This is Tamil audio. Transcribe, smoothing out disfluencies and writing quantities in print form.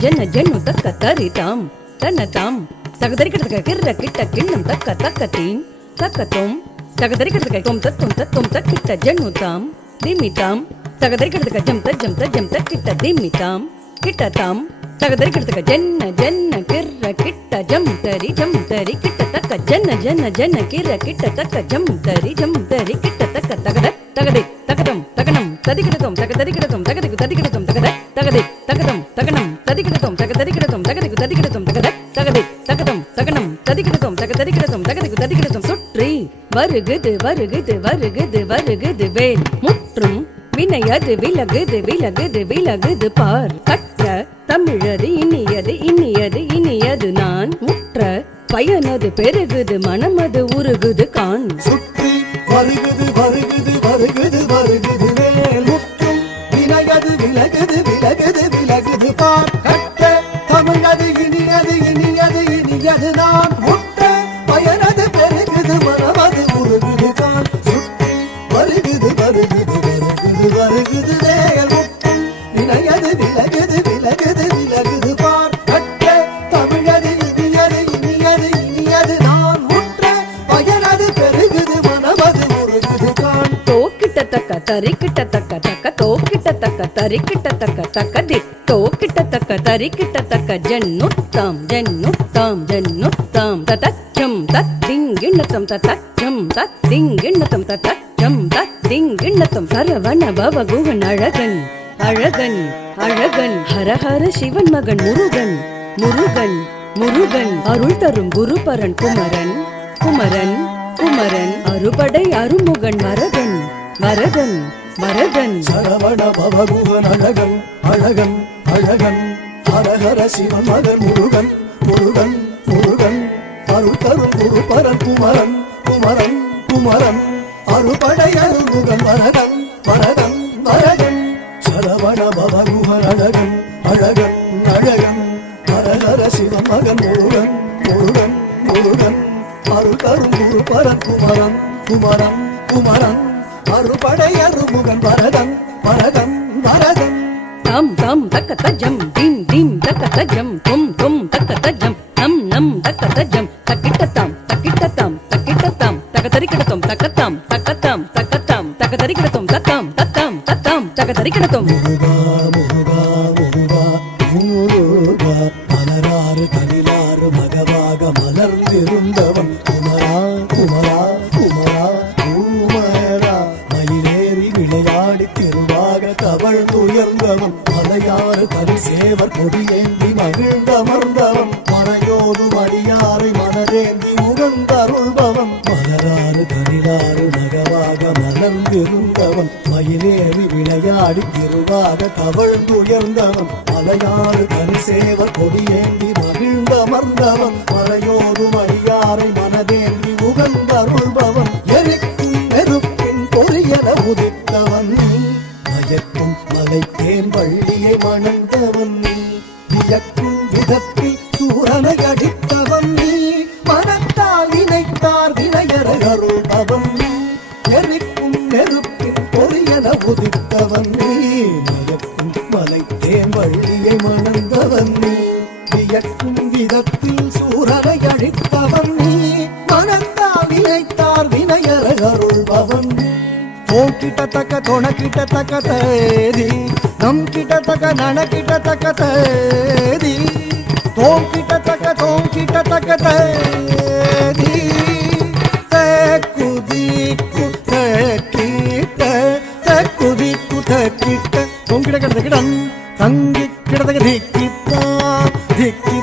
ஜன்ன ஜென்னு தக்க தரிதாம் தன்னதாம் தகதரிக்கிறதுக்கு கிர்ர கிட்ட கிண்ணம் தக்க தக்கத்தீன் தக்கத்தும் தகதரிக்கிறதுக்கு தொம் தத்தும் தத்தும் தக்கிட்ட ஜன்னுதாம் திமிதாம் தகதரிக்கிறதுக்கு ஜம் தஜம் தக்கிட்ட திமிதாம் கிட்டதாம் தகதரிக்கிறதுக்கு ஜன்ன ஜன்ன கிர்ர கிட்ட ஜம் தரி கிட்ட தக்க ஜன்ன ஜன்ன ஜன்ன கிர்ர கிட்ட தக்க ஜம் தரி கிட்ட தக்க தகத தகதை தகதம் தகனம் ததிகிடதம் தகதரிகிடதம் தகதிக்கு ததிகிடதம் தகத தகதை தகதம் தகனம் ததிகிடதம் தகதரிகிடதம் தகதிக்கு ததிகிடதம் தகத தகதை தகதம் தகனம் ததிகிடதம் தகதரிகிடதம் தகதிக்கு ததிகிடதம் சுற்றி வருகுது வருகுது வருகுது வருகுது வேல் முற்றும் வினையது விலகுது விலகுது விலகுது பார் கற்ற தமிழது இனியது இனியது இனியது நான் முற்ற பயனது பெருகுது மனமது உருகுது கான் சுற்றி வருகுது வருகுது வருகுது வருகுது வேல் முற்றும் வினையது விலகுது விலகுது விலகுது பார் கற்ற தமிழது இனியது இனியது இனியது நான் முற்ற பயனது பெருகுது மனமது உருகுது கான் சுற்றி வருகுது வருகுது வருகுது வருகுது வேல் முற்றும் வினையது விலகுது விலகுது விலகுது பார் கற்ற தமிழது இனியது இனியது இனியது நான் முற்ற பயனது பெருகுது மனமது உருகுது கான் தோக்கிட்ட தக்க தரிக்கிட்ட தக்க தக்க தோக்கிட்ட தக்க தரிக்கிட்ட தக்க தக்க தி தோக்கிட்ட தக்க தரிக்கிட்ட தக்க ஜன்னுத்தாம் ஜன்னுத்தாம் ஜன்னுத்தாம் ததச்சம் தத்திங்கிண்ணத்தம் ததச்சம் தத்திங்கிண்ணத்தம் ததச்சம் தத்திங்கிண்ணத்தம் சரவண பவ குகன் அழகன் அழகன் அழகன் ஹரஹர சிவன் மகன் முருகன் முருகன் முருகன் அருள் தரும் குருபரன் குமரன் குமரன் குமரன் அறுபடை அருமுகன் வரதன் வரதன் வரதன் சரவண பவகுகன் அழகன் அழகன் அழகன் ஹரஹர சிவன் மகன் முருகன் முருகன் முருகன் அருள் தரும் குருபரன் குமரன் குமரன் குமரன் அறுபடை அருமுகன் வரதன் வரதன் வரதன் சரவண பவகுகன் அழகன் அழகன் அழகன் ஹரஹர சிவன் மகன் முருகன் முருகன் முருகன் அருள் தரும் குருபரன் குமரன் குமரன் குமரன் அறுபடை அருமுகன் வரதன் வரதன் வரதன் தம் தம் தக்க தஜம் தீம் தீம் தக்க தஜம் தும் தும் தக்க தஜம் நம் நம் தக்க தஜம் தக்கிட்டத்தாம் தக்கிட்டத்தாம் தக்கிட்டத்தாம் தகதரிக்கிடத்தம் தக்கத்தாம் தக்கத்தாம் தக்கத்தாம் தகதரிக்கிடத்தம் தத்தாம் தத்தாம் தத்தாம் தகதரிக்கிடத்தம் முருகா முருகா முருகா முருகா மலராறு தனிலாறு மகவாக மலர்ந்திருந்தவன் குமரா குமரா குமரா குமரா மயிலேறி விளையாடி திருவாக தவழ்ந்துயர்ந்தவன் மலையாறு தரிசேவர் கொடியேந்தி மகிழ்ந்தமர்ந்தவன் மறையோடு மடியாரை மனதேந்தி உகந்தருள்பவன் மலராறு தனிலாறு மகவாக மலர்ந்திருந்தவன் மயிலேறி விளையாடி திருவாக தவழ்ந்துயர்ந்தவன் மலையாறு தரிசேவர் கொடியேந்தி மகிழ்ந்தமர்ந்தவன் மறையோடு மடியாரை மனதேந்தி உகந்தருள்பவன் எரிக்கும் நெருப்பின் பொறியன உதித்தவன் மயக்கும் மலைத்தேன் வள்ளியை மணந்தவன் வியக்கும் விதத்தில் சூரனை அடித்தவன் மனத்தால் நினைத்தார் வினையற அருள்பவன் எரிக்கும் நெருப்பின் பொறியன உதித்தவன் மயக்கும் மலைத்தேன் வள்ளியை மணந்தவன் வியக்கும் விதத்தில் சூரனை அழித்தவன் மனத்தால் நினைத்தார் வினையற அருள்பவன் ஓம் கிட்ட தக்க தொண கிட்ட தக்க தேதி நம் கிட்ட தக்க நன கிட்ட தக்க தேதி தோம் கிட்ட தக்க தேதி குதி குதிக்கிட்ட குதி குதிக்கிட்ட ஓம் கிட்ட கிட்ட கிடம் தங்கி கிடத்தக்க திக்கித்தா திக்கி